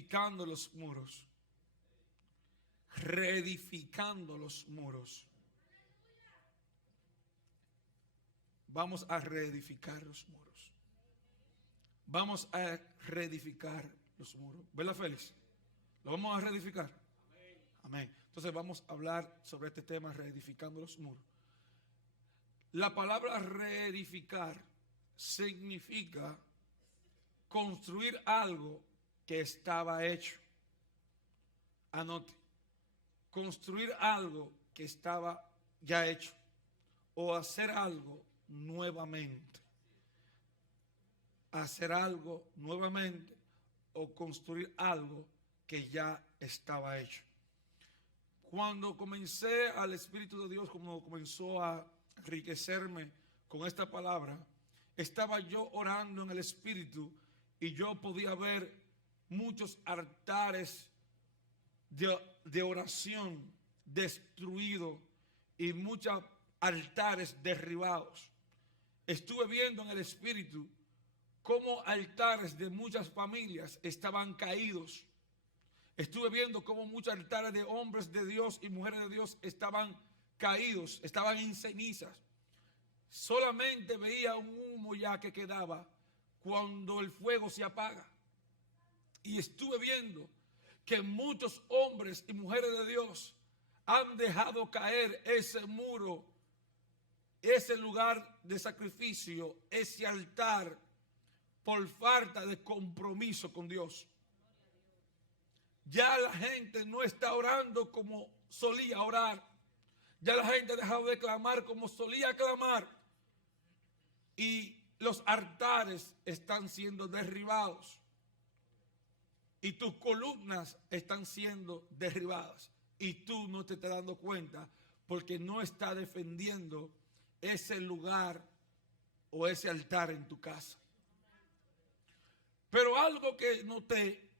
reedificando los muros. Reedificando los muros. Vamos a reedificar los muros. Vamos a reedificar los muros. ¿Verdad, Félix? ¿Lo vamos a reedificar? Amén. Entonces vamos a hablar sobre este tema, reedificando los muros. La palabra reedificar significa construir algo que estaba hecho. Anote. Construir algo que estaba ya hecho. O hacer algo nuevamente. Hacer algo nuevamente o construir algo que ya estaba hecho. Cuando comencé al Espíritu de Dios, como comenzó a enriquecerme con esta palabra, estaba yo orando en el Espíritu y yo podía ver muchos altares de oración destruidos y muchos altares derribados. Estuve viendo en el Espíritu cómo altares de muchas familias estaban caídos. Estuve viendo cómo muchos altares de hombres de Dios y mujeres de Dios estaban caídos, estaban en cenizas. Solamente veía un humo ya que quedaba cuando el fuego se apaga. Y estuve viendo que muchos hombres y mujeres de Dios han dejado caer ese muro, ese lugar de sacrificio, ese altar, por falta de compromiso con Dios. Ya la gente no está orando como solía orar. Ya la gente ha dejado de clamar como solía clamar. Y los altares están siendo derribados. Y tus columnas están siendo derribadas. Y tú no te estás dando cuenta porque no estás defendiendo ese lugar o ese altar en tu casa. Pero algo que noté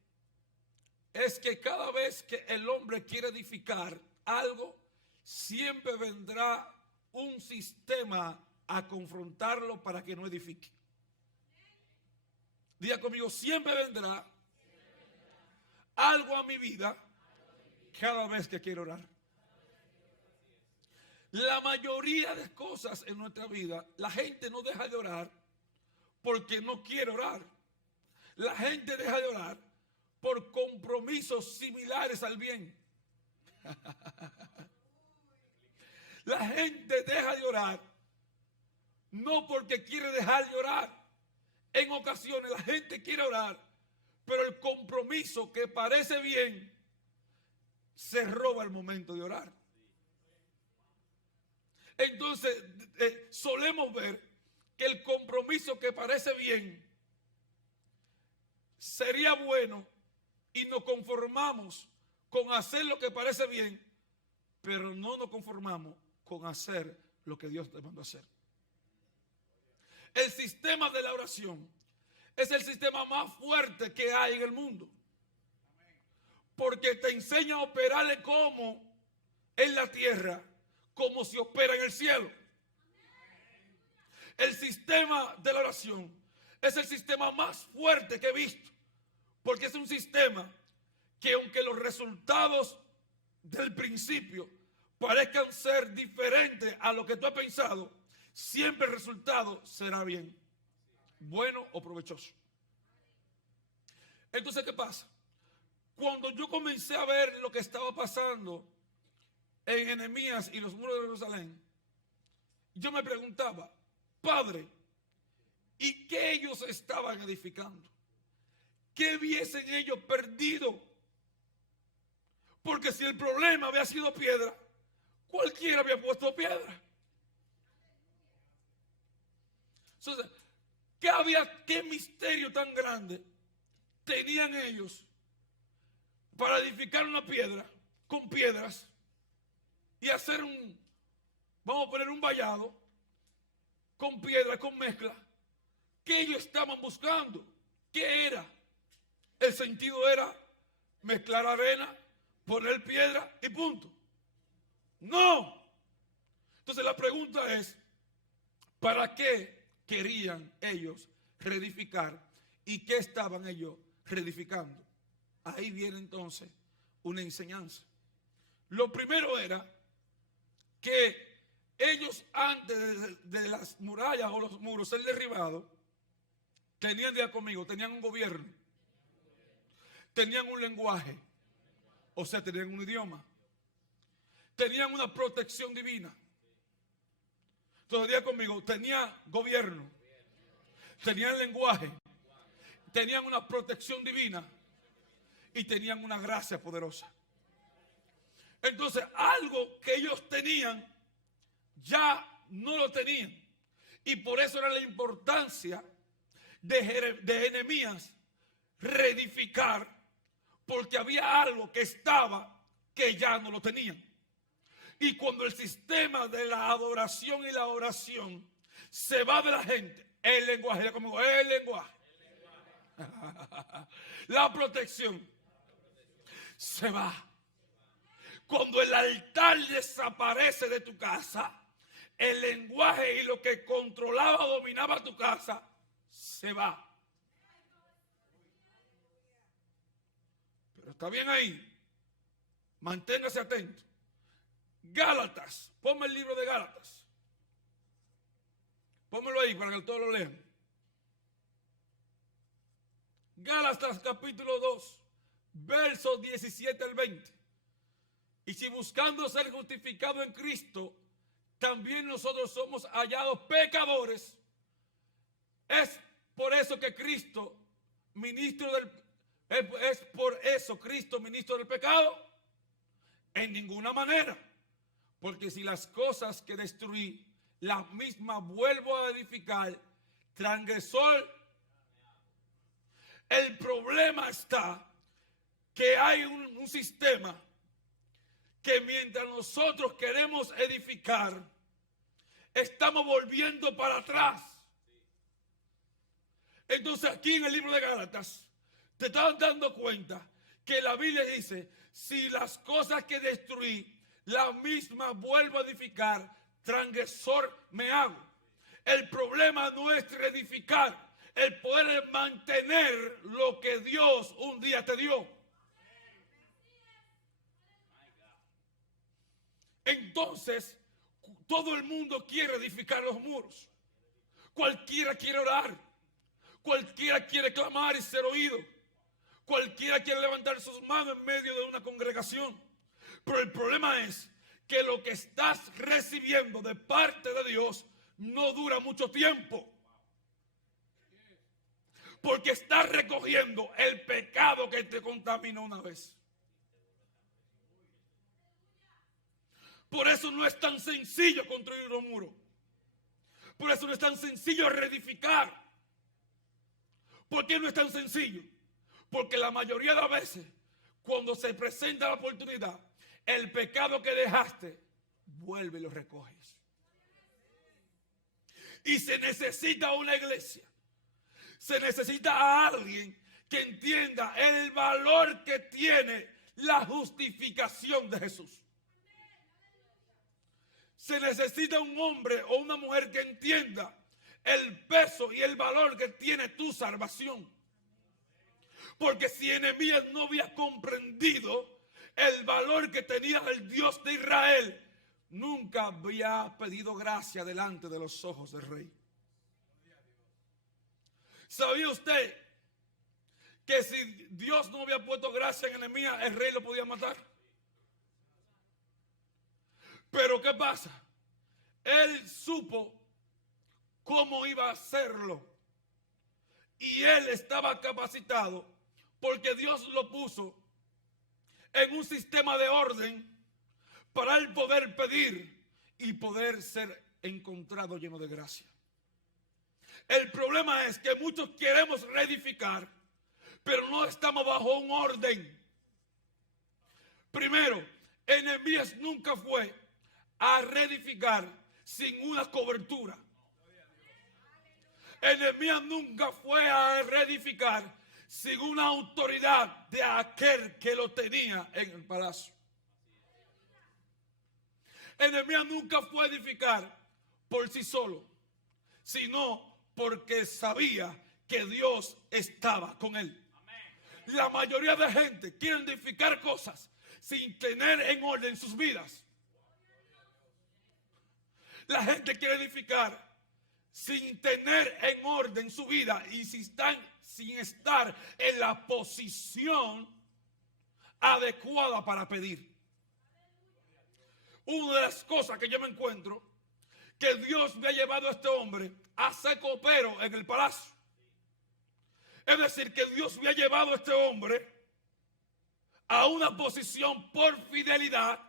es que cada vez que el hombre quiere edificar algo, siempre vendrá un sistema a confrontarlo para que no edifique. Diga conmigo, siempre vendrá algo a mi vida cada vez que quiero orar. La mayoría de cosas en nuestra vida, la gente no deja de orar porque no quiere orar. La gente deja de orar por compromisos similares al bien. La gente deja de orar no porque quiere dejar de orar. En ocasiones la gente quiere orar, pero el compromiso que parece bien se roba el momento de orar. Entonces solemos ver que el compromiso que parece bien sería bueno y nos conformamos con hacer lo que parece bien, pero no nos conformamos con hacer lo que Dios te mandó a hacer. El sistema de la oración es el sistema más fuerte que hay en el mundo, porque te enseña a operarle como en la tierra, como se opera en el cielo. El sistema de la oración es el sistema más fuerte que he visto, porque es un sistema que aunque los resultados del principio parezcan ser diferentes a lo que tú has pensado, siempre el resultado será bien, bueno o provechoso. Entonces, ¿qué pasa? Cuando yo comencé a ver lo que estaba pasando en Nehemías y los muros de Jerusalén, yo me preguntaba, Padre, ¿y qué ellos estaban edificando? ¿Qué hubiesen ellos perdido? Porque si el problema había sido piedra, cualquiera había puesto piedra. Entonces, ¿qué misterio tan grande tenían ellos para edificar una piedra con piedras y hacer vamos a poner un vallado con piedra, con mezcla? ¿Qué ellos estaban buscando? ¿Qué era? El sentido era mezclar arena, poner piedra y punto. No. Entonces la pregunta es, ¿para qué querían ellos reedificar y qué estaban ellos reedificando? ahí viene entonces una enseñanza. Lo primero era que ellos antes de las murallas o los muros ser derribados, tenían, día conmigo, tenían un gobierno, tenían un lenguaje, o sea, tenían un idioma, tenían una protección divina. Entonces, día conmigo, tenían gobierno, tenían lenguaje, tenían una protección divina y tenían una gracia poderosa. Entonces, algo que ellos tenían, ya no lo tenían. Y por eso era la importancia de Nehemías reedificar, porque había algo que estaba que ya no lo tenían. Y cuando el sistema de la adoración y la oración se va de la gente, el lenguaje, como el lenguaje, la protección se va. Cuando el altar desaparece de tu casa, el lenguaje y lo que controlaba o dominaba tu casa se va. Pero está bien ahí. Manténgase atento. Gálatas. Ponme el libro de Gálatas. Pónmelo ahí para que todos lo lean. Gálatas capítulo 2, versos 17 al 20. Y si buscando ser justificado en Cristo, también nosotros somos hallados pecadores, es por eso que Cristo, es por eso Cristo, ministro del pecado, en ninguna manera. Porque si las cosas que destruí, las mismas vuelvo a edificar, transgresor. El problema está que hay un sistema que mientras nosotros queremos edificar, estamos volviendo para atrás. Entonces aquí en el libro de Gálatas, te estás dando cuenta que la Biblia dice, si las cosas que destruí, las mismas vuelvo a edificar, transgresor me hago. El problema no es reedificar, el poder mantener lo que Dios un día te dio. Entonces, todo el mundo quiere edificar los muros. Cualquiera quiere orar. Cualquiera quiere clamar y ser oído. Cualquiera quiere levantar sus manos en medio de una congregación. Pero el problema es que lo que estás recibiendo de parte de Dios no dura mucho tiempo. Porque estás recogiendo el pecado que te contaminó una vez. Por eso no es tan sencillo construir los muros. Por eso no es tan sencillo reedificar. ¿Por qué no es tan sencillo? Porque la mayoría de las veces, cuando se presenta la oportunidad, el pecado que dejaste, vuelve y lo recoges. Y se necesita una iglesia. Se necesita a alguien que entienda el valor que tiene la justificación de Jesús. Se necesita un hombre o una mujer que entienda el peso y el valor que tiene tu salvación. Porque si Nehemías no había comprendido el valor que tenía el Dios de Israel, nunca había pedido gracia delante de los ojos del rey. ¿Sabía usted que si Dios no había puesto gracia en Nehemías, el rey lo podía matar? Pero ¿qué pasa? Él supo cómo iba a hacerlo. Y él estaba capacitado porque Dios lo puso en un sistema de orden para él poder pedir y poder ser encontrado lleno de gracia. El problema es que muchos queremos reedificar, pero no estamos bajo un orden. Primero, Nehemías nunca fue a reedificar sin una cobertura. Nehemías nunca fue a reedificar sin una autoridad de aquel que lo tenía en el palacio. Nehemías nunca fue a edificar por sí solo, sino porque sabía que Dios estaba con él. La mayoría de gente quiere edificar cosas sin tener en orden sus vidas. La gente quiere edificar sin tener en orden su vida y sin estar en la posición adecuada para pedir. Una de las cosas que yo me encuentro, que Dios me ha llevado a este hombre a ser copero en el palacio. Es decir, que Dios me ha llevado a este hombre a una posición por fidelidad.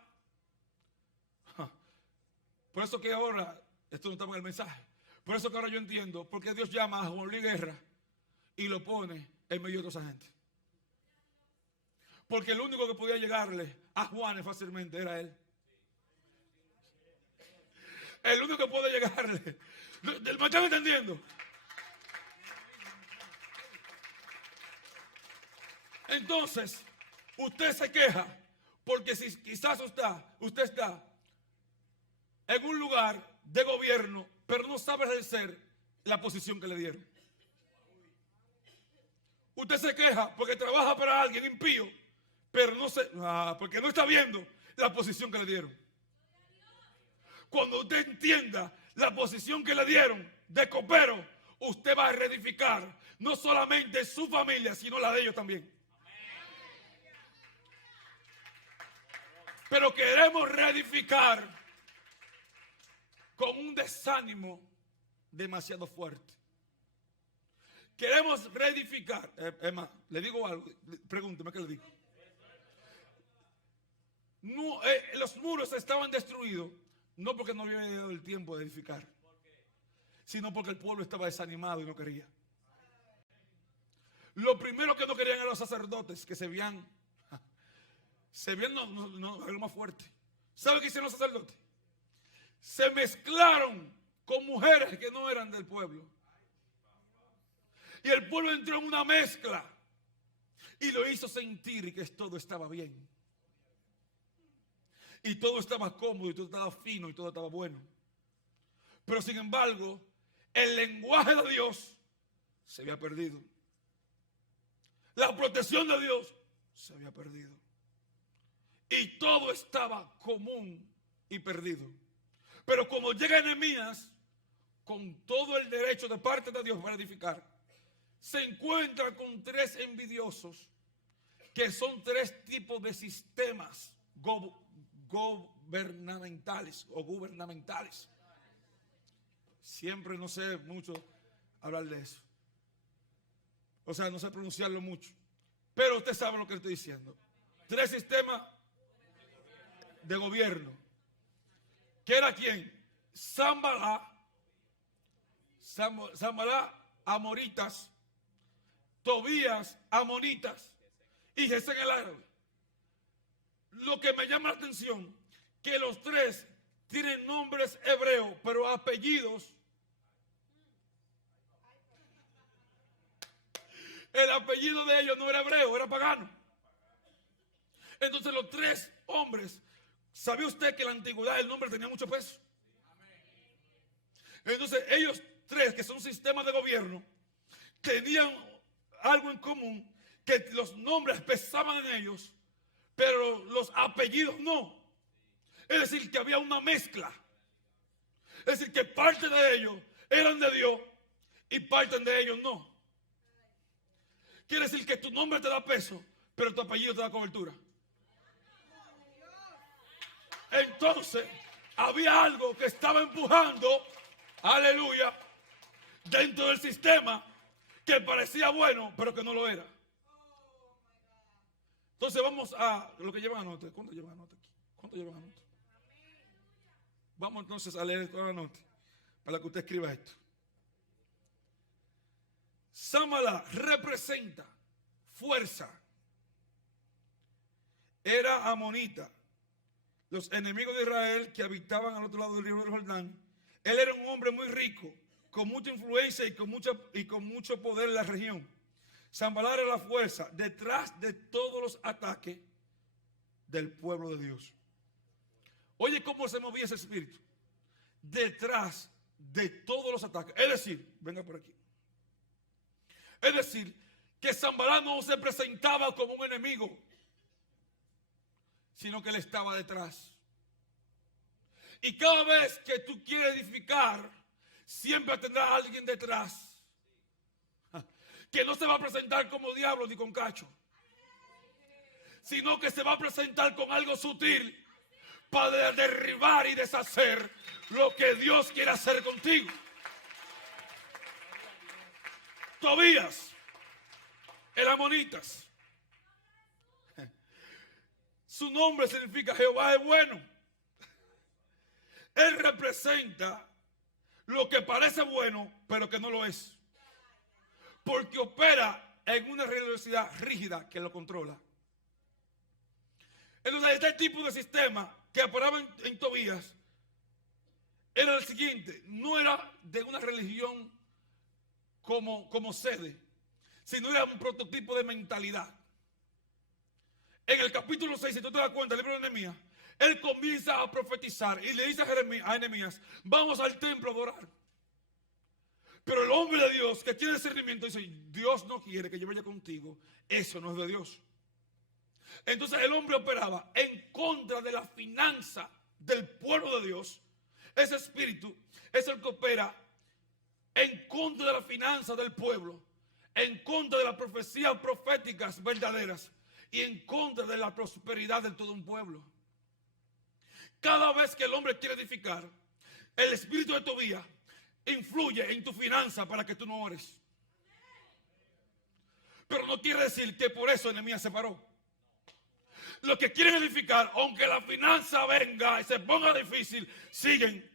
Por eso que ahora, esto no está en el mensaje, por eso que ahora yo entiendo por qué Dios llama a Juan Luis Guerra y lo pone en medio de toda esa gente. Porque el único que podía llegarle a Juanes fácilmente era él. El único que puede llegarle. ¿Me están entendiendo? Entonces, usted se queja porque si quizás usted está en un lugar de gobierno, pero no sabe ejercer la posición que le dieron. Usted se queja porque trabaja para alguien impío, pero porque no está viendo la posición que le dieron. Cuando usted entienda la posición que le dieron de copero, usted va a reedificar no solamente su familia, sino la de ellos también. Pero queremos reedificar con un desánimo demasiado fuerte. Queremos reedificar. Emma, le digo algo, pregúnteme qué le digo. No, los muros estaban destruidos, no porque no había dado el tiempo de edificar, sino porque el pueblo estaba desanimado y no quería. Lo primero que no querían eran los sacerdotes, que se veían algo más fuerte. ¿Sabe qué hicieron los sacerdotes? Se mezclaron con mujeres que no eran del pueblo. Y el pueblo entró en una mezcla y lo hizo sentir que todo estaba bien. Y todo estaba cómodo, y todo estaba fino, y todo estaba bueno. Pero sin embargo, el lenguaje de Dios se había perdido. La protección de Dios se había perdido. Y todo estaba común y perdido. Pero como llega Nehemías, con todo el derecho de parte de Dios para edificar, se encuentra con tres envidiosos, que son tres tipos de sistemas gubernamentales o gubernamentales. Siempre no sé mucho hablar de eso. O sea, no sé pronunciarlo mucho. Pero usted sabe lo que estoy diciendo. Tres sistemas de gobierno. ¿Qué era quién? Zambalá, amoritas, Tobías, amonitas, y Gesén el árabe. Lo que me llama la atención, que los tres tienen nombres hebreos, pero apellidos. El apellido de ellos no era hebreo, era pagano. Entonces los tres hombres, ¿sabía usted que en la antigüedad el nombre tenía mucho peso? Entonces ellos tres, que son sistemas de gobierno, tenían algo en común, que los nombres pesaban en ellos, pero los apellidos no. Es decir, que había una mezcla. Es decir, que parte de ellos eran de Dios y parte de ellos no. Quiere decir que tu nombre te da peso, pero tu apellido te da cobertura. Entonces, había algo que estaba empujando, aleluya, dentro del sistema, que parecía bueno, pero que no lo era. Entonces vamos a lo que llevan a nota. ¿Cuánto llevan a nota aquí? ¿Cuánto llevan a nota? Vamos entonces a leer toda la nota para que usted escriba esto. Sambalá representa fuerza. Era amonita. Los enemigos de Israel que habitaban al otro lado del río del Jordán. Él era un hombre muy rico, con mucha influencia y con mucho poder en la región. Sambalá era la fuerza detrás de todos los ataques del pueblo de Dios. Oye, cómo se movía ese espíritu. Detrás de todos los ataques. Es decir, venga por aquí. Es decir, que Sanballat no se presentaba como un enemigo, sino que él estaba detrás. Y cada vez que tú quieres edificar, siempre tendrá alguien detrás, que no se va a presentar como diablo ni con cacho, sino que se va a presentar con algo sutil para derribar y deshacer lo que Dios quiere hacer contigo. Tobías, el amonitas, su nombre significa Jehová es bueno. Él representa lo que parece bueno, pero que no lo es, porque opera en una religiosidad rígida que lo controla. Entonces, este tipo de sistema que operaba en Tobías era el siguiente: no era de una religión como sede, sino era un prototipo de mentalidad. En el capítulo 6, si tú te das cuenta, el libro de Nehemías, él comienza a profetizar y le dice a Nehemías: vamos al templo a adorar. Pero el hombre de Dios que tiene discernimiento dice: Dios no quiere que yo vaya contigo, eso no es de Dios. Entonces el hombre operaba en contra de la finanza del pueblo de Dios. Ese espíritu es el que opera en contra de la finanza del pueblo, en contra de las profecías proféticas verdaderas y en contra de la prosperidad de todo un pueblo. Cada vez que el hombre quiere edificar, el espíritu de Tobías influye en tu finanza para que tú no ores. Pero no quiere decir que por eso Nehemías se paró. Los que quieren edificar, aunque la finanza venga y se ponga difícil, siguen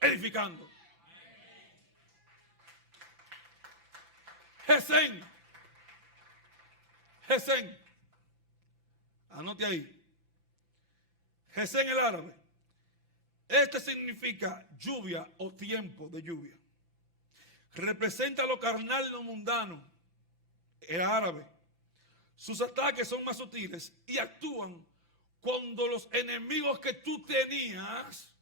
edificando. Gesén. Anote ahí. Gesén el árabe. Este significa lluvia o tiempo de lluvia. Representa lo carnal y lo mundano. El árabe. Sus ataques son más sutiles y actúan cuando los enemigos que tú tenías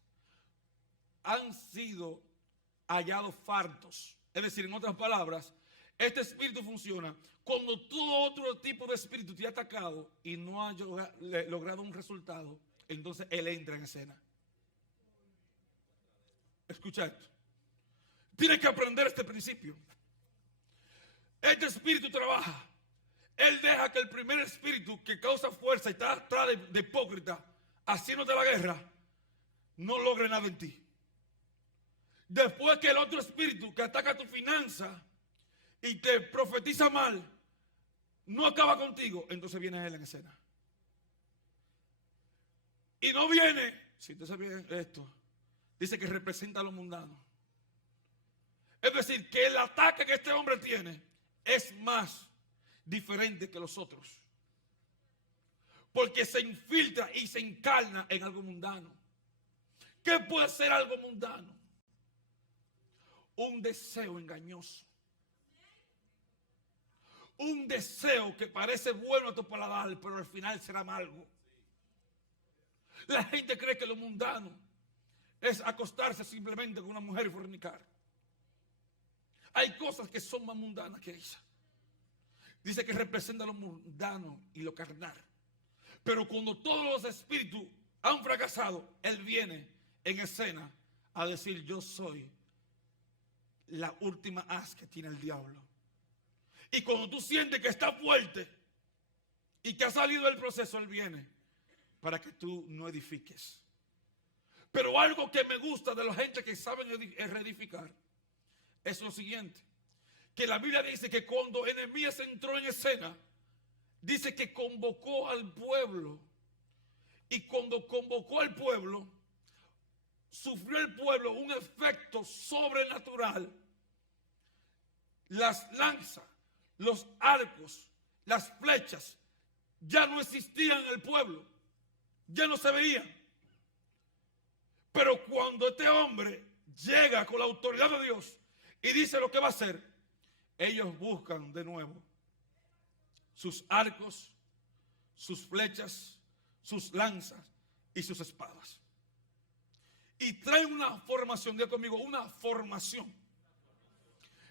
han sido hallados fartos. Es decir, en otras palabras, este espíritu funciona cuando todo otro tipo de espíritu te ha atacado y no ha logrado un resultado. Entonces él entra en escena. Escucha esto. Tienes que aprender este principio. Este espíritu trabaja. Él deja que el primer espíritu que causa fuerza y está atrás de hipócrita, haciéndote la guerra, no logre nada en ti. Después que el otro espíritu que ataca tu finanza y te profetiza mal, no acaba contigo, entonces viene él en escena. Y no viene, si usted sabe esto, dice que representa lo mundano. Es decir, que el ataque que este hombre tiene es más diferente que los otros, porque se infiltra y se encarna en algo mundano. ¿Qué puede ser algo mundano? Un deseo engañoso, un deseo que parece bueno a tu paladar, pero al final será amargo. La gente cree que lo mundano es acostarse simplemente con una mujer y fornicar. Hay cosas que son más mundanas que esas. Dice que representa lo mundano y lo carnal. Pero cuando todos los espíritus han fracasado, él viene en escena a decir: yo soy la última haz que tiene el diablo. Y cuando tú sientes que está fuerte y que ha salido del proceso, él viene para que tú no edifiques. Pero algo que me gusta de la gente que saben reedificar es lo siguiente: que la Biblia dice que cuando Nehemías entró en escena, dice que convocó al pueblo. Y cuando convocó al pueblo, sufrió el pueblo un efecto sobrenatural. Las lanzas, los arcos, las flechas ya no existían en el pueblo, ya no se veían. Pero cuando este hombre llega con la autoridad de Dios y dice lo que va a hacer, ellos buscan de nuevo sus arcos, sus flechas, sus lanzas y sus espadas. Y traen una formación, diga conmigo, una formación.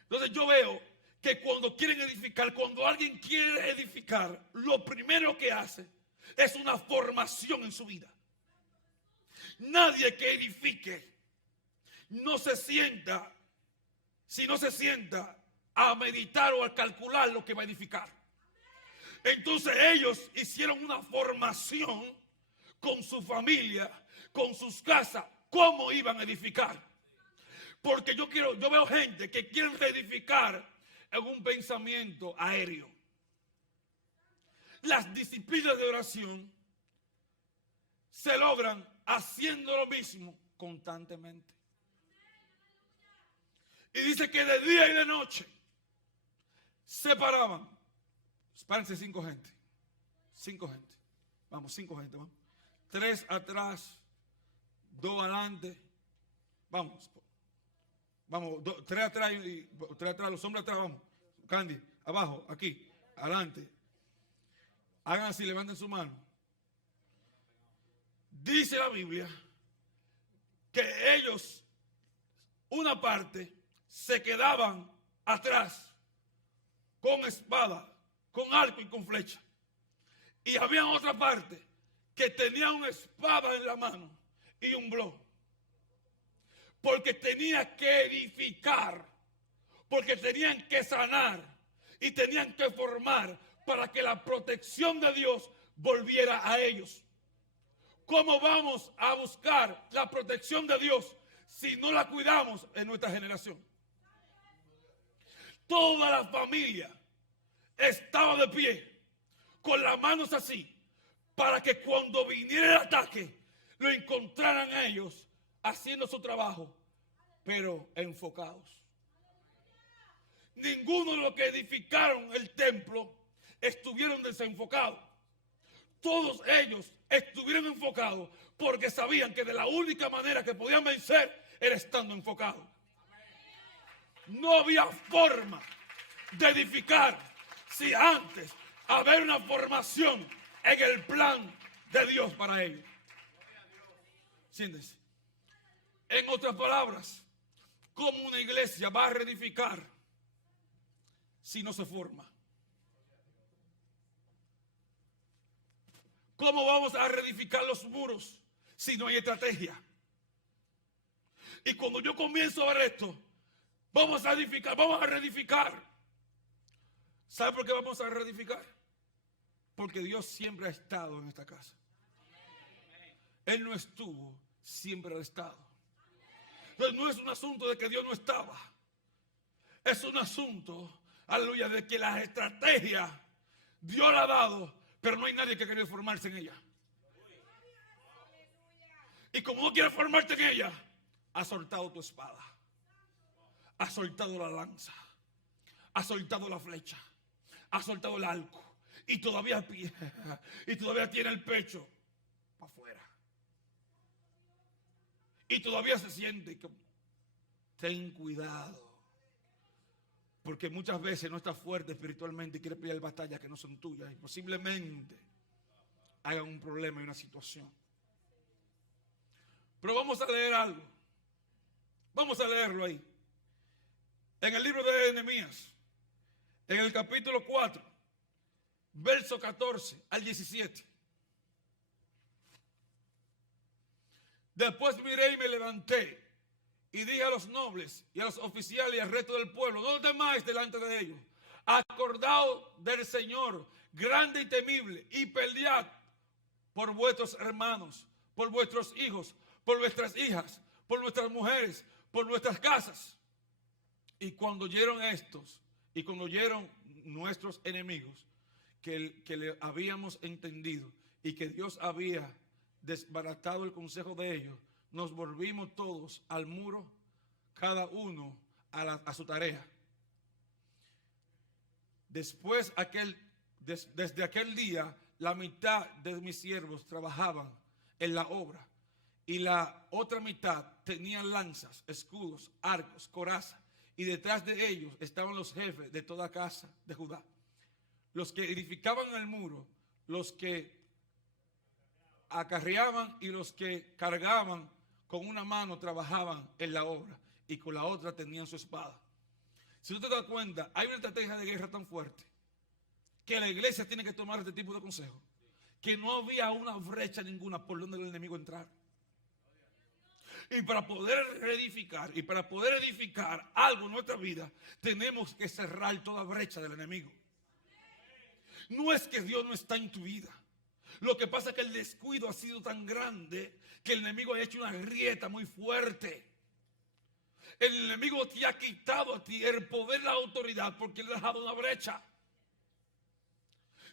Entonces yo veo que cuando quieren edificar, cuando alguien quiere edificar, lo primero que hace es una formación en su vida. Nadie que edifique no se sienta, si no se sienta a meditar o a calcular lo que va a edificar. Entonces ellos hicieron una formación con su familia, con sus casas, cómo iban a edificar. Porque yo veo gente que quieren reedificar en un pensamiento aéreo. Las disciplinas de oración se logran haciendo lo mismo constantemente. Y dice que de día y de noche se paraban. Espárense 5 gente. 5 gente. Vamos, 5 gente. Vamos. 3 atrás, 2 adelante. Vamos. Vamos, 3 atrás y 3 atrás, los hombres atrás, vamos. Candy, abajo, aquí, adelante. Hagan así, levanten su mano. Dice la Biblia que ellos, una parte, se quedaban atrás con espada, con arco y con flecha. Y había otra parte que tenía una espada en la mano y un bloque. Porque tenía que edificar, porque tenían que sanar y tenían que formar para que la protección de Dios volviera a ellos. ¿Cómo vamos a buscar la protección de Dios si no la cuidamos en nuestra generación? Toda la familia estaba de pie, con las manos así, para que cuando viniera el ataque, lo encontraran a ellos haciendo su trabajo, pero enfocados. Ninguno de los que edificaron el templo estuvieron desenfocados. Todos ellos estuvieron enfocados porque sabían que de la única manera que podían vencer era estando enfocados. No había forma de edificar si antes había una formación en el plan de Dios para ellos. Siéntense. En otras palabras, ¿cómo una iglesia va a reedificar si no se forma? ¿Cómo vamos a reedificar los muros si no hay estrategia? Y cuando yo comienzo a ver esto, vamos a edificar, vamos a reedificar. ¿Sabe por qué vamos a reedificar? Porque Dios siempre ha estado en esta casa. Él no estuvo, siempre ha estado. Entonces no es un asunto de que Dios no estaba. Es un asunto, aleluya, de que la estrategia Dios la ha dado, pero no hay nadie que quiera formarse en ella. Y como no quiere formarte en ella, has soltado tu espada, has soltado la lanza, has soltado la flecha, has soltado el arco, y todavía tiene el pecho para afuera. Y todavía se siente que ten cuidado. Porque muchas veces no estás fuerte espiritualmente y quieres pelear batallas que no son tuyas. Y posiblemente hagan un problema y una situación. Pero vamos a leer algo. Vamos a leerlo ahí. En el libro de Nehemías. En el capítulo 4. Verso 14 al 17. Después miré y me levanté y dije a los nobles y a los oficiales y al resto del pueblo: no temáis delante de ellos, acordaos del Señor grande y temible, y pelead por vuestros hermanos, por vuestros hijos, por vuestras hijas, por nuestras mujeres, por nuestras casas. Y cuando oyeron estos, y cuando oyeron nuestros enemigos, que le habíamos entendido y que Dios había desbaratado el consejo de ellos, nos volvimos todos al muro, cada uno a su tarea. Desde aquel día, la mitad de mis siervos trabajaban en la obra, y la otra mitad tenían lanzas, escudos, arcos, corazas, y detrás de ellos estaban los jefes de toda casa de Judá, los que edificaban el muro, los que acarreaban y los que cargaban. Con una mano trabajaban en la obra y con la otra tenían su espada. Si tú te das cuenta, hay una estrategia de guerra tan fuerte que la iglesia tiene que tomar este tipo de consejos, que no había una brecha ninguna por donde el enemigo entrara. Y para poder reedificar y para poder edificar algo en nuestra vida, tenemos que cerrar toda brecha del enemigo. No es que Dios no está en tu vida. Lo que pasa es que el descuido ha sido tan grande que el enemigo ha hecho una grieta muy fuerte. El enemigo te ha quitado a ti el poder, la autoridad, porque le ha dejado una brecha.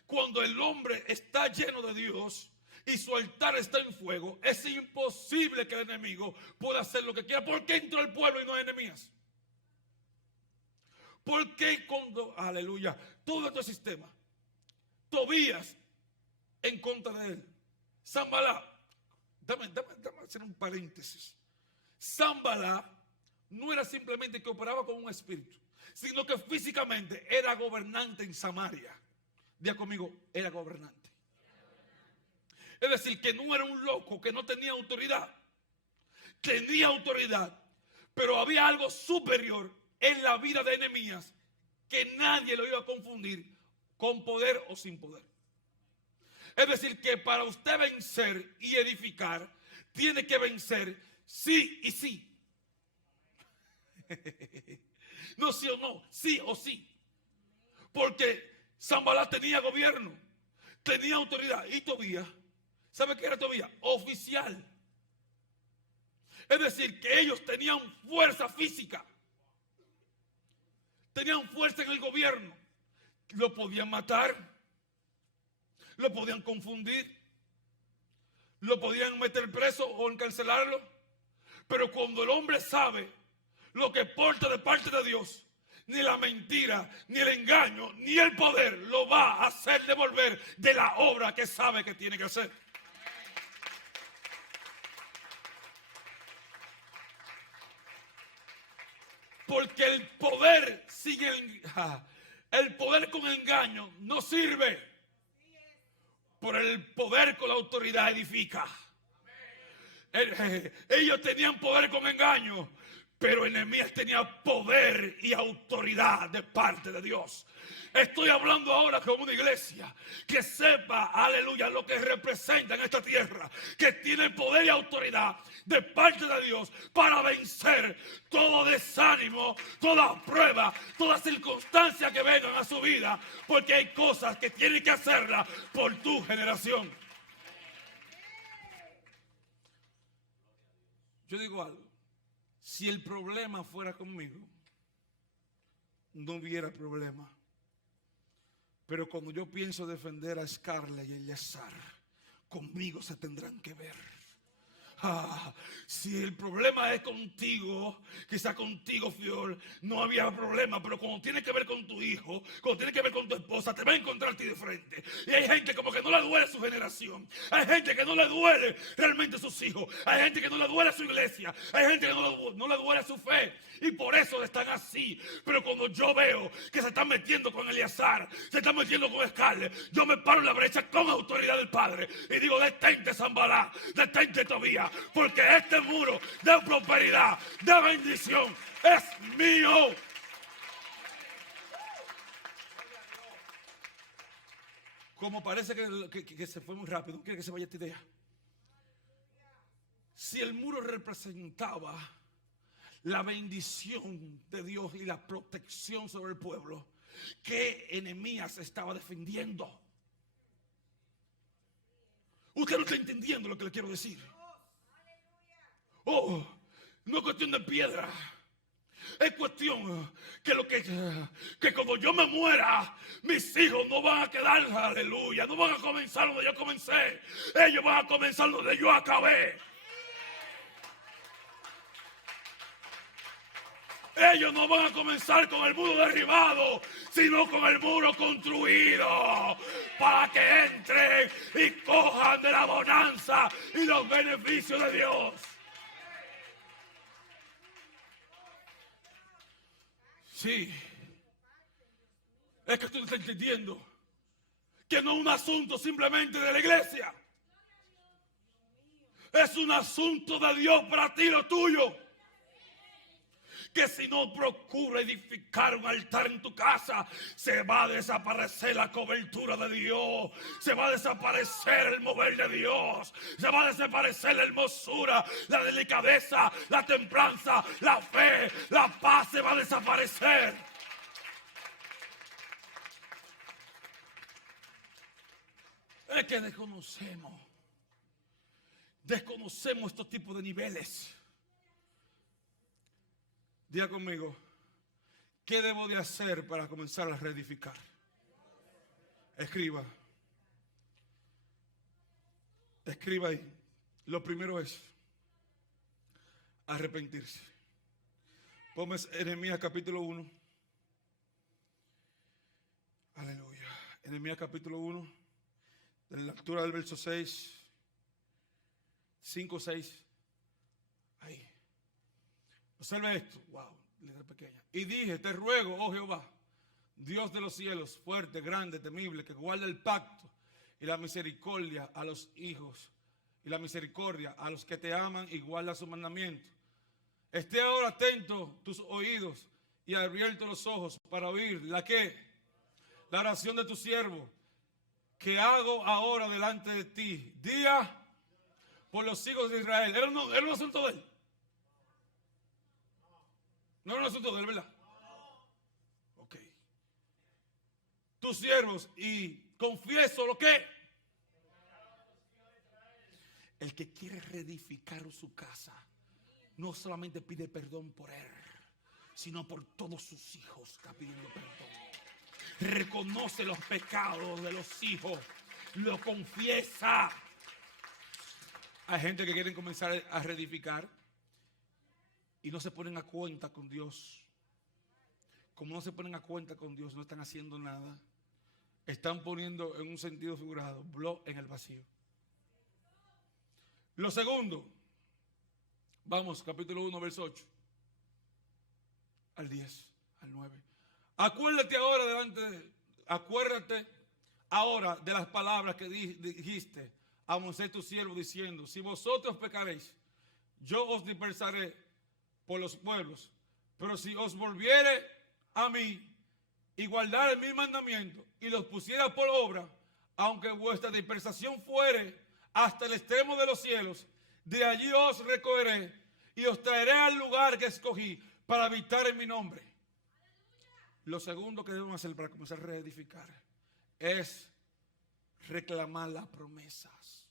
Cuando el hombre está lleno de Dios y su altar está en fuego, es imposible que el enemigo pueda hacer lo que quiera. ¿Por qué entró el pueblo y no hay enemías? ¿Por qué cuando, aleluya, todo este sistema, Tobías en contra de él, Sanbalá, dame hacer un paréntesis. Sanbalá no era simplemente que operaba con un espíritu, sino que físicamente era gobernante en Samaria. Diga conmigo, era gobernante. Es decir, que no era un loco, que no tenía autoridad. Tenía autoridad, pero había algo superior en la vida de Nehemías que nadie lo iba a confundir con poder o sin poder. Es decir, que para usted vencer y edificar, tiene que vencer sí y sí. No sí o no, sí o sí. Porque Sanbalá tenía gobierno, tenía autoridad. Y Tobías, ¿sabe qué era Tobías? Oficial. Es decir, que ellos tenían fuerza física, tenían fuerza en el gobierno. Lo podían matar, lo podían confundir, lo podían meter preso o encarcelarlo. Pero cuando el hombre sabe lo que porta de parte de Dios, ni la mentira, ni el engaño, ni el poder lo va a hacer devolver de la obra que sabe que tiene que hacer. Porque el poder el poder con engaño no sirve. Por el poder con la autoridad edifica. Ellos tenían poder con engaño, pero Nehemías tenía poder y autoridad de parte de Dios. Estoy hablando ahora como una iglesia que sepa, aleluya, lo que representa en esta tierra, que tiene poder y autoridad de parte de Dios para vencer todo desánimo, toda prueba, toda circunstancia que vengan a su vida, porque hay cosas que tienen que hacerlas por tu generación. Yo digo algo, si el problema fuera conmigo, no hubiera problema. Pero cuando yo pienso defender a Scarlett y a Eleazar, conmigo se tendrán que ver. Si el problema es contigo, quizá contigo, Fior, no había problema, pero cuando tiene que ver con tu hijo, cuando tiene que ver con tu esposa, te va a encontrar a ti de frente. Y hay gente como que no le duele su generación, hay gente que no le duele realmente sus hijos, hay gente que no le duele su iglesia, hay gente que no le duele su fe, y por eso están así. Pero cuando yo veo que se están metiendo con Eleazar, se están metiendo con Scarlett, yo me paro en la brecha con autoridad del Padre y digo: detente, Sanbalá, detente, Tobías, porque este muro de prosperidad, de bendición es mío. Como parece que se fue muy rápido, quiere que se vaya esta idea. Si el muro representaba la bendición de Dios y la protección sobre el pueblo, ¿qué Nehemías estaba defendiendo? Usted no está entendiendo lo que le quiero decir. Oh, no es cuestión de piedra. Es cuestión que cuando yo me muera, mis hijos no van a quedar, aleluya, no van a comenzar donde yo comencé. Ellos van a comenzar donde yo acabé. Ellos no van a comenzar con el muro derribado, sino con el muro construido, para que entren y cojan de la bonanza y los beneficios de Dios. Sí, es que tú no estás entendiendo que no es un asunto simplemente de la iglesia, es un asunto de Dios para ti, lo tuyo. que si no procura edificar un altar en tu casa, se va a desaparecer la cobertura de Dios, se va a desaparecer el mover de Dios, se va a desaparecer la hermosura, la delicadeza, la templanza, la fe, la paz se va a desaparecer. Es que desconocemos estos tipos de niveles. Diga conmigo, ¿qué debo de hacer para comenzar a reedificar? Escriba ahí. Lo primero es arrepentirse. Ponme Nehemías capítulo 1. Aleluya. Nehemías capítulo 1, de la lectura del verso 6, 5, 6. Ahí. Observe esto. Wow, letra pequeña. Y dije, te ruego, oh Jehová, Dios de los cielos, fuerte, grande, temible, que guarda el pacto y la misericordia a los hijos, y la misericordia a los que te aman y guarda sus mandamientos. Esté ahora atento tus oídos y abiertos los ojos para oír la oración de tu siervo, que hago ahora delante de ti, día por los hijos de Israel. Era un asunto de él. No era un asunto de él, ¿verdad? Ok. Tus siervos, y confieso lo que. El que quiere reedificar su casa no solamente pide perdón por él, sino por todos sus hijos. Está pidiendo perdón. Reconoce los pecados de los hijos, lo confiesa. Hay gente que quiere comenzar a reedificar y no se ponen a cuenta con Dios. Como no se ponen a cuenta con Dios, no están haciendo nada. Están poniendo, en un sentido figurado, blog en el vacío. Lo segundo, vamos, capítulo 1, verso 8 al 10, al 9. Acuérdate ahora de las palabras que dijiste a Moisés tu siervo, diciendo, si vosotros pecaréis, yo os dispersaré por los pueblos, pero si os volviere a mí y guardare mis mandamientos y los pusiera por obra, aunque vuestra dispersación fuere hasta el extremo de los cielos, de allí os recogeré y os traeré al lugar que escogí para habitar en mi nombre. Lo segundo que debemos hacer para comenzar a reedificar es reclamar las promesas.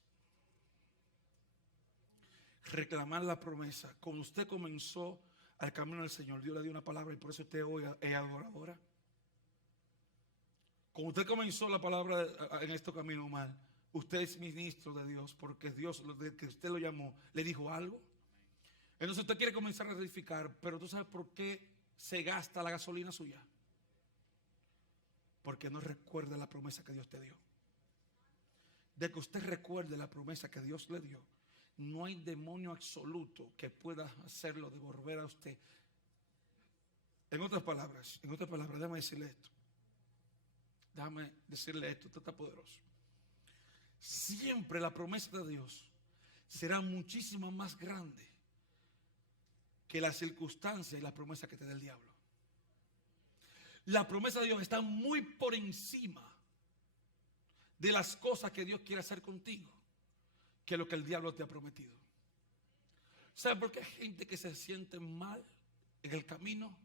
Reclamar la promesa. Cuando usted comenzó al camino del Señor, Dios le dio una palabra y por eso usted hoy es adoradora. Cuando usted comenzó la palabra en este camino mal, usted es ministro de Dios porque Dios, que usted lo llamó, le dijo algo. Entonces usted quiere comenzar a reedificar, pero ¿tú sabes por qué se gasta la gasolina suya? Porque no recuerda la promesa que Dios te dio. De que usted recuerde la promesa que Dios le dio, no hay demonio absoluto que pueda hacerlo devolver a usted. En otras palabras, déjame decirle esto. Esto está poderoso. Siempre la promesa de Dios será muchísimo más grande que la circunstancia y la promesa que te da el diablo. La promesa de Dios está muy por encima de las cosas que Dios quiere hacer contigo que lo que el diablo te ha prometido. ¿Sabe por qué hay gente que se siente mal en el camino?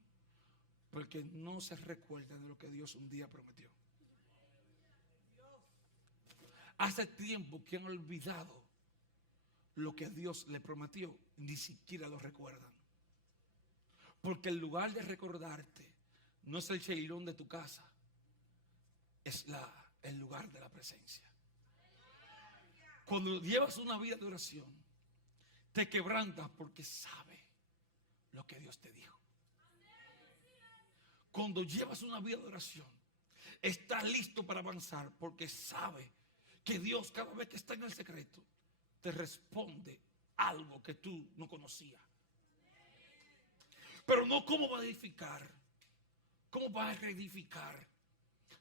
Porque no se recuerdan de lo que Dios un día prometió. Hace tiempo que han olvidado lo que Dios le prometió, ni siquiera lo recuerdan. Porque en lugar de recordarte, no es el cheilón de tu casa, es el lugar de la presencia. Cuando llevas una vida de oración, te quebrantas porque sabe lo que Dios te dijo. Cuando llevas una vida de oración, estás listo para avanzar porque sabe que Dios, cada vez que está en el secreto, te responde algo que tú no conocías. Pero no cómo va a edificar, cómo va a reedificar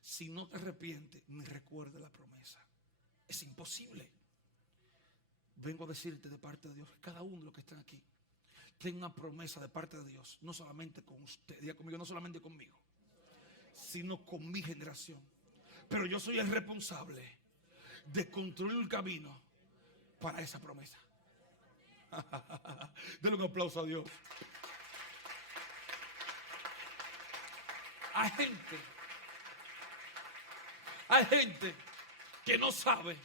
si no te arrepientes ni recuerdas la promesa. Es imposible. Vengo a decirte de parte de Dios, cada uno de los que están aquí, tengo una promesa de parte de Dios, no solamente con usted, diga conmigo, no solamente conmigo, sino con mi generación. Pero yo soy el responsable de construir un camino para esa promesa. Denle un aplauso a Dios. Hay gente que no sabe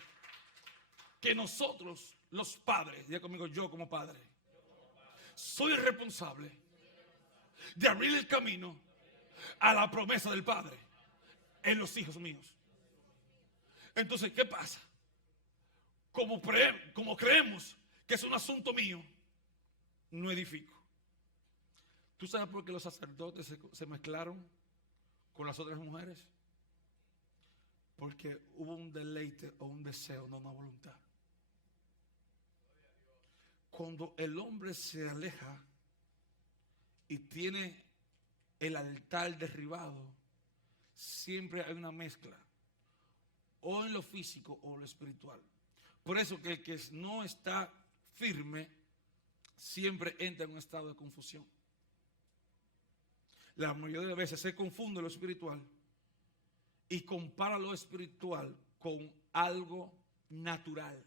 que nosotros, los padres, diga conmigo, yo como padre, soy el responsable de abrir el camino a la promesa del Padre en los hijos míos. Entonces, ¿qué pasa? Como creemos que es un asunto mío, no edifico. ¿Tú sabes por qué los sacerdotes se mezclaron con las otras mujeres? Porque hubo un deleite o un deseo, no una voluntad. Cuando el hombre se aleja y tiene el altar derribado, siempre hay una mezcla, o en lo físico o en lo espiritual. Por eso que el que no está firme siempre entra en un estado de confusión. La mayoría de las veces se confunde lo espiritual y compara lo espiritual con algo natural.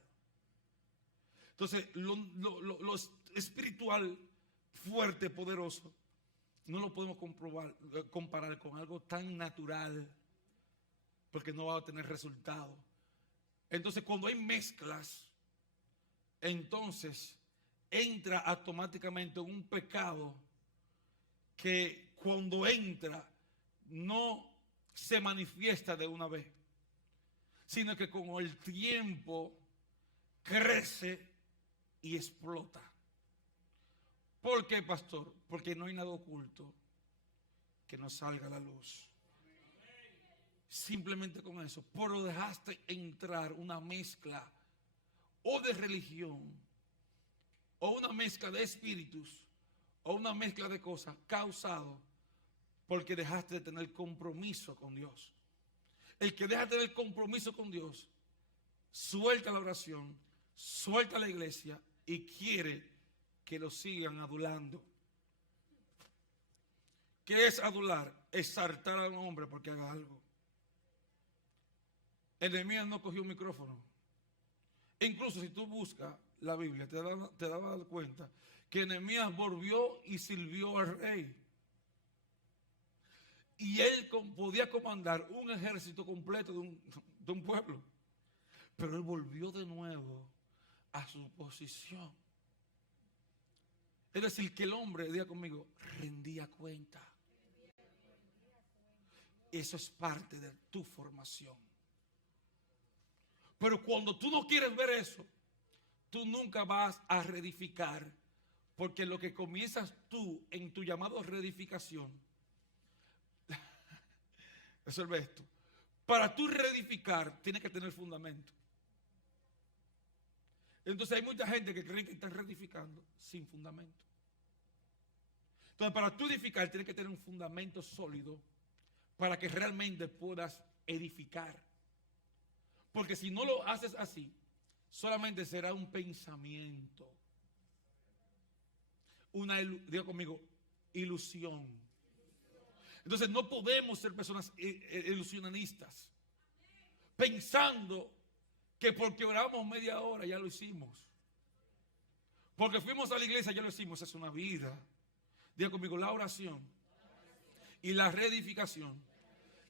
Entonces, lo espiritual fuerte, poderoso, no lo podemos comparar con algo tan natural, porque no va a tener resultado. Entonces, cuando hay mezclas, entonces entra automáticamente un pecado que cuando entra no se manifiesta de una vez, sino que con el tiempo crece y explota. ¿Por qué, pastor? Porque no hay nada oculto que no salga a la luz. Simplemente con eso, pero dejaste entrar una mezcla o de religión, o una mezcla de espíritus, o una mezcla de cosas causado porque dejaste de tener compromiso con Dios. El que deja de tener compromiso con Dios suelta la oración, suelta la iglesia y quiere que lo sigan adulando. ¿Qué es adular? Exaltar a un hombre porque haga algo. Nehemías no cogió un micrófono. Incluso si tú buscas la Biblia, te das a dar cuenta que Nehemías volvió y sirvió al rey. Y él podía comandar un ejército completo de un pueblo. Pero él volvió de nuevo a su posición. Es decir, que el hombre, diga conmigo, rendía cuenta. Eso es parte de tu formación. Pero cuando tú no quieres ver eso, tú nunca vas a reedificar, porque lo que comienzas tú en tu llamado reedificación, resuelve esto. Para tú reedificar, tienes que tener fundamento. Entonces hay mucha gente que cree que están reedificando sin fundamento. Entonces, para tú edificar, tienes que tener un fundamento sólido para que realmente puedas edificar. Porque si no lo haces así, solamente será un pensamiento. Diga conmigo, ilusión. Entonces no podemos ser personas ilusionistas, pensando que porque oramos media hora ya lo hicimos. Porque fuimos a la iglesia ya lo hicimos. Es una vida. Diga conmigo, la oración y la reedificación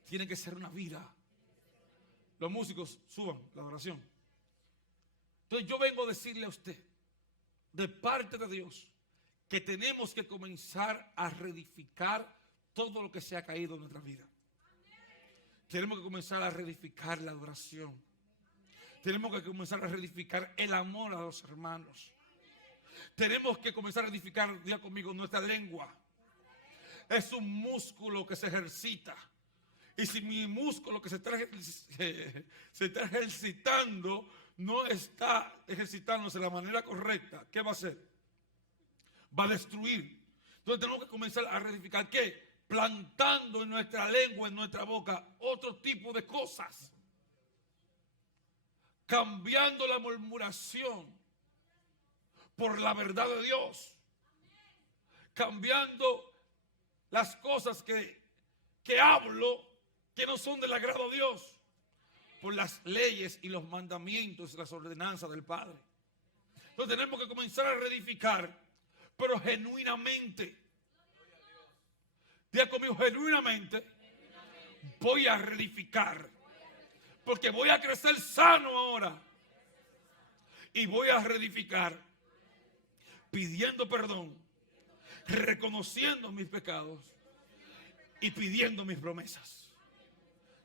tiene que ser una vida. Los músicos suban la oración. Entonces yo vengo a decirle a usted, de parte de Dios, que tenemos que comenzar a reedificar todo lo que se ha caído en nuestra vida. Tenemos que comenzar a reedificar la adoración. Tenemos que comenzar a reedificar el amor a los hermanos. Tenemos que comenzar a edificar, diga conmigo, nuestra lengua. Es un músculo que se ejercita. Y si mi músculo que se está ejercitando no está ejercitándose de la manera correcta, ¿qué va a hacer? Va a destruir. Entonces tenemos que comenzar a reedificar. ¿Qué? Plantando en nuestra lengua, en nuestra boca, otro tipo de cosas. Cambiando la murmuración por la verdad de Dios. cambiando las cosas que hablo que no son del agrado a Dios por las leyes y los mandamientos y las ordenanzas del Padre. Entonces tenemos que comenzar a reedificar, pero genuinamente. Diga conmigo, genuinamente voy a reedificar, porque voy a crecer sano ahora y voy a reedificar pidiendo perdón, reconociendo mis pecados y pidiendo mis promesas.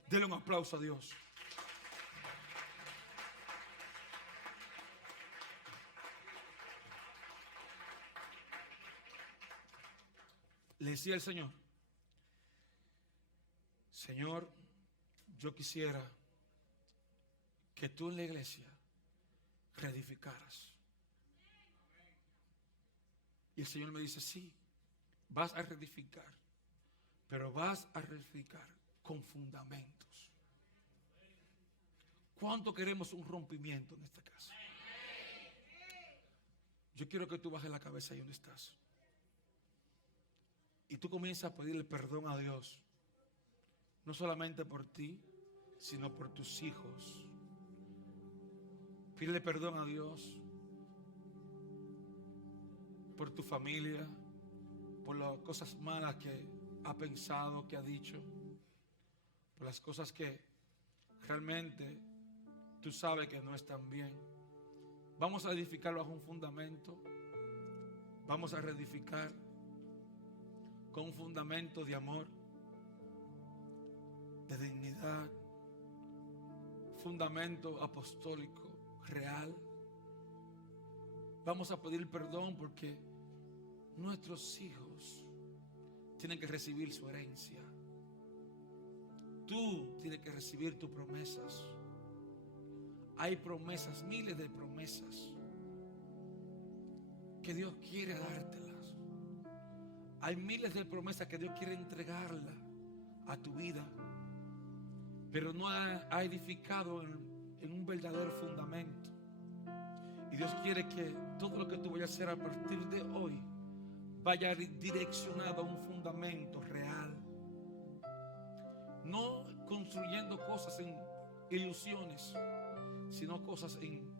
Denle un aplauso a Dios. Le decía el Señor, Señor, yo quisiera que tú en la iglesia reedificaras. Y el Señor me dice, sí, vas a reedificar, pero vas a reedificar con fundamentos. ¿Cuánto queremos un rompimiento en esta casa? Yo quiero que tú bajes la cabeza ahí donde estás. Y tú comienzas a pedirle perdón a Dios. No solamente por ti, sino por tus hijos. Pídele perdón a Dios por tu familia, por las cosas malas que ha pensado, que ha dicho, por las cosas que realmente tú sabes que no están bien. Vamos a edificar bajo un fundamento. Vamos a reedificar con un fundamento de amor, de dignidad, fundamento apostólico real. Vamos a pedir perdón porque nuestros hijos tienen que recibir su herencia. Tú tienes que recibir tus promesas. Hay promesas, miles de promesas que Dios quiere dártelas. Hay miles de promesas que Dios quiere entregarla a tu vida, pero no ha edificado en un verdadero fundamento. Y Dios quiere que todo lo que tú vayas a hacer a partir de hoy vaya direccionado a un fundamento real. No construyendo cosas en ilusiones, sino cosas en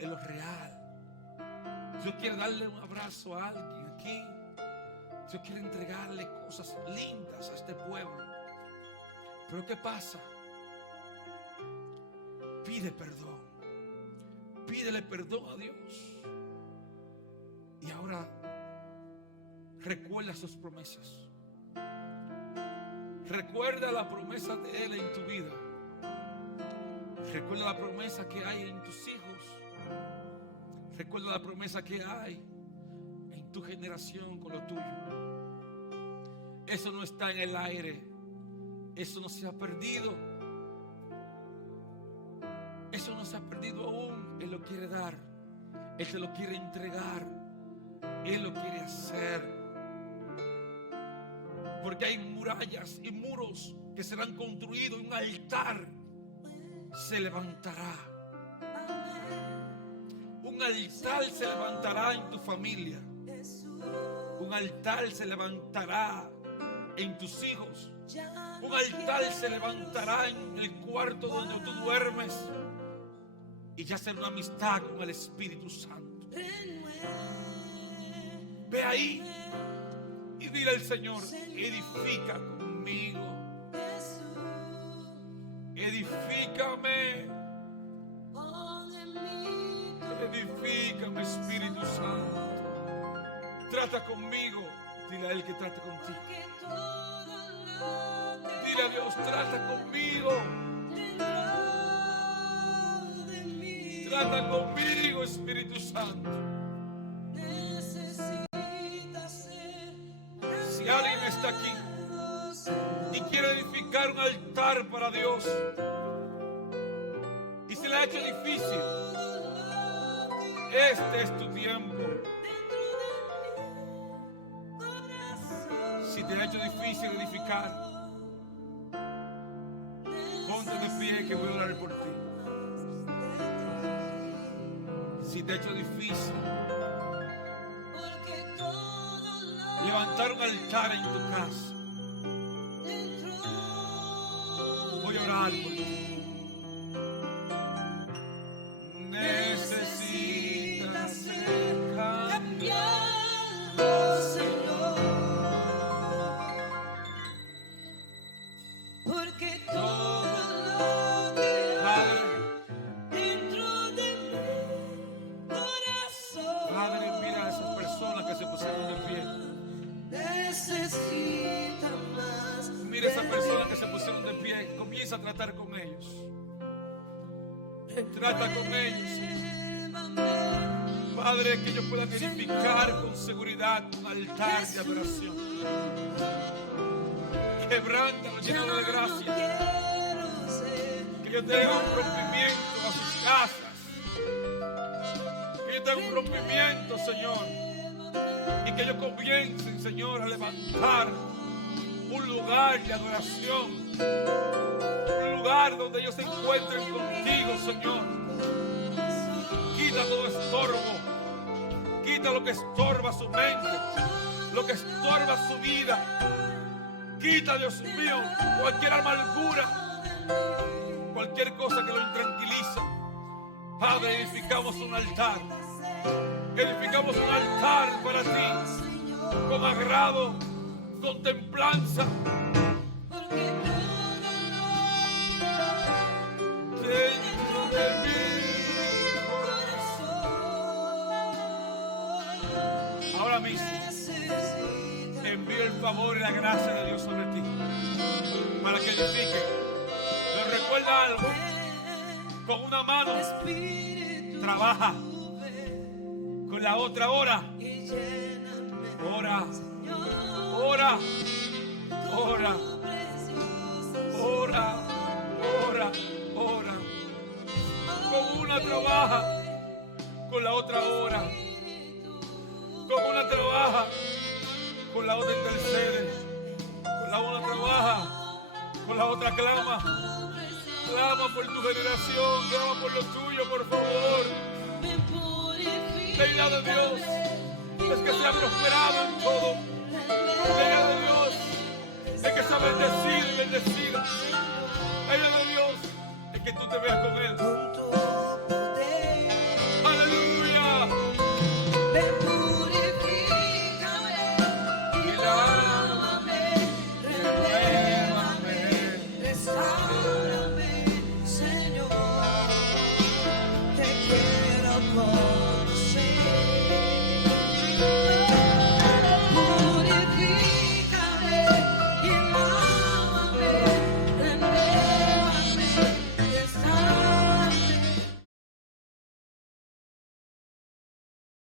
lo real. Dios quiere darle un abrazo a alguien aquí. Dios quiere entregarle cosas lindas a este pueblo. Pero ¿qué pasa? Pide perdón. Pídele perdón a Dios. Y ahora recuerda sus promesas. Recuerda la promesa de Él en tu vida. Recuerda la promesa que hay en tus hijos. Recuerda la promesa que hay en tu generación con lo tuyo. Eso no está en el aire. Eso no se ha perdido. Eso no se ha perdido aún. Él lo quiere dar. Él te lo quiere entregar. Él lo quiere hacer. Porque hay murallas y muros que serán construidos. Un altar se levantará. Un altar se levantará en tu familia. Un altar se levantará en tus hijos. Un altar se levantará en el cuarto donde tú duermes. Y ya será una amistad con el Espíritu Santo. Ve ahí y dile al Señor: edifica conmigo. Edifícame. Edifícame, Espíritu Santo. Trata conmigo. Dile a Él que trate contigo. Dile a Dios: trata conmigo. Trata conmigo, Espíritu Santo. Si alguien está aquí y quiere edificar un altar para Dios y se le ha hecho difícil, este es tu tiempo. Si te ha hecho difícil edificar, ponte de pie que voy a orar por ti. Si te ha hecho difícil levantar un altar en tu casa. Voy a orar por ti. Necesitas ser cambiado, Señor, porque todo lo que hay dentro de mi corazón, Padre, mira a esas personas que se pusieron de pie. necesita más. Mira a esas personas que se pusieron de pie. Comienza a tratar con ellos. Trata con ellos. Padre, que ellos puedan edificar con seguridad un altar de adoración. Quebrántalo, llénalo de gracia. Que ellos tengan un rompimiento a sus casas. Que ellos tengan un rompimiento, Señor. Y que ellos comiencen, Señor, a levantar un lugar de adoración. Un lugar donde ellos se encuentren contigo, Señor. Quita todo estorbo. Quita lo que estorba su mente, lo que estorba su vida. Quita, Dios mío, cualquier amargura, cualquier cosa que lo intranquiliza. Padre, edificamos un altar. Edificamos un altar para ti, con agrado, con templanza. Dentro de mí. Ahora mismo envío el favor y la gracia de Dios sobre ti para que edifique. Pero recuerda algo: con una mano trabaja, con la otra ora. Ora, ora, ora, ora, ora, ora. Con una trabaja, con la otra ora. Con una trabaja, con la otra intercede, con la una trabaja, con la otra clama. Clama por tu generación, clama por lo tuyo, por favor. La idea de Dios es que sea prosperado en todo. La idea de Dios es que sea bendecido y bendecida.